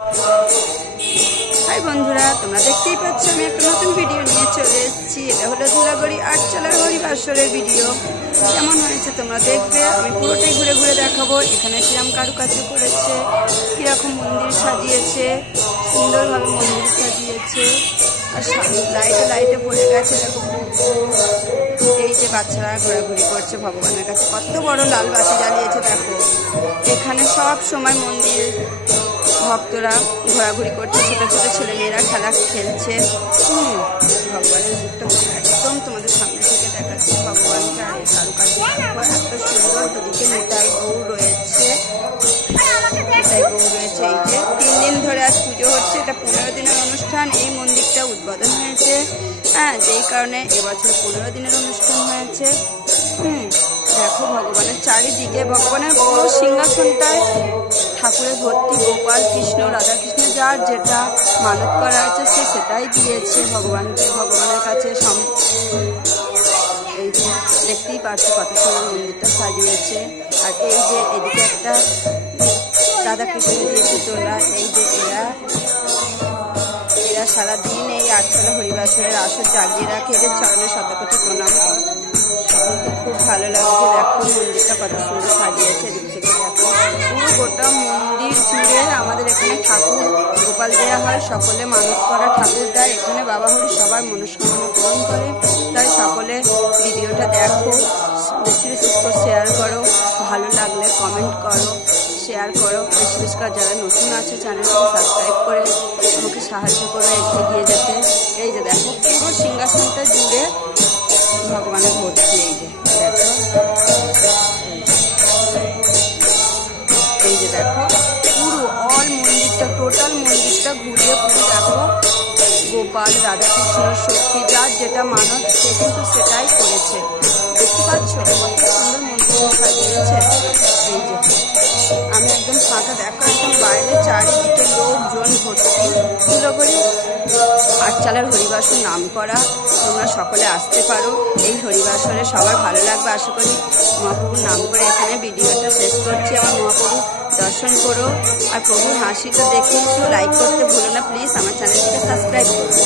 High বন্ধুরা, তোমরা দেখতেই পাচ্ছ আমি একটা নতুন ভিডিও নিয়ে চলে এসেছি। এটা হলো ধুলাগড়ি আটচালার হরিবাসরের ভিডিও। কেমন হয়েছে তোমরা দেখবে। আমি পুরোটাই ঘুরে ঘুরে দেখাবো। এখানে কিরকম কারুকার্য করেছে, কিরকম মন্দির সাজিয়েছে, সুন্দরভাবে মন্দির সাজিয়েছে। আর লাইটে লাইটে ভরে গেছে। দেখো, এই যে বাচ্চারা ঘোরাঘুরি করছে ভগবানের কাছে। কত বড় লাল বাতি জ্বালিয়েছে দেখো। এখানে সব সময় মন্দির ভক্তরা ঘোরাঘুরি করছে, ছোট ছোট ছেলেমেয়েরা খেলা খেলছে। ভগবানের মুখটা একদম তোমাদের সামনে থেকে দেখাচ্ছে ভগবানকে। আর এই কারুকার্য এত সুন্দর। দুদিকে নিতাই গৌর রয়েছে, নিতাই গৌর রয়েছে। এই যে 3 দিন ধরে আজ পুজো হচ্ছে। এটা 15 দিনের অনুষ্ঠান। এই মন্দিরটা উদ্বোধন হয়েছে, যেই কারণে এবছর 15 দিনের অনুষ্ঠান হয়েছে। দেখো ভগবানের চারিদিকে, ভগবানের পুরো সিংহাসনটায় ঠাকুরের ভর্তি। গোপাল কৃষ্ণ, রাধা কৃষ্ণ, যার যেটা মানত করা আছে সে সেটাই দিয়েছে ভগবানকে, ভগবানের কাছে। এই যে দেখতেই পাচ্ছ কত সুন্দর মন্দিরটা সাজিয়েছে। আর এই যে এদিকে একটা রাধা কৃষ্ণ দিয়েছে তোলা। এই যে এরা সারাদিন এই আটচালা হরিবাসরের আসর জাগিয়ে রাখে। এদের চরণে শতকোটি প্রণাম কর। সকলকে খুব ভালো লাগছে। দেখো মন্দিরটা কত সুন্দর সাজিয়েছে। এদিক থেকে দেখো পুরো গোটা মন্দির জুড়ে আমাদের এখানে ঠাকুর গোপাল দেওয়া হয়। সকলে মানত করা ঠাকুর দেয় এখানে। বাবা হরি সবার মনস্কামনা পূরণ করে। তাই সকলে ভিডিওটা দেখো, বেশি বেশি করে শেয়ার করো। ভালো লাগলে কমেন্ট করো, শেয়ার করো। বেশি বেশি করে যারা নতুন আছে চ্যানেলটাকে সাবস্ক্রাইব করে আমাকে সাহায্য করে এগিয়ে যেতে। এই যে দেখো পুরো সিংহাসনটা জুড়ে ভগবানের ভর্তি। এই যে দেখো, এই যে দেখো পুরো অল মন্দিরটা, টোটাল মন্দিরটা ঘুরিয়ে পুরো দেখো গোপাল, রাধাকৃষ্ণ, সখী, যার যেটা মানত সে কিন্তু সেটাই করেছে। দেখতে পাচ্ছ কত সুন্দর মন্দির সাজিয়েছে। এই যে আমি একদম ফাঁকা, দেখো একদম বাইরে চারিদিকে লোকজন ভর্তি। ধুলাগড়ি আটচালার হরিবাসর নাম করা। তোমরা সকলে আসতে পারো এই হরিবাসরে, সবার ভালো লাগবে আশা করি। মহাপ্রভুর নাম করে এখানে ভিডিওটা শেষ করছি। আমার মহাপ্রভু দর্শন করো। আর প্রভুর হাসি তো দেখে একটু লাইক করতে ভুলো না প্লিজ। আমার চ্যানেলটিকে সাবস্ক্রাইব করো।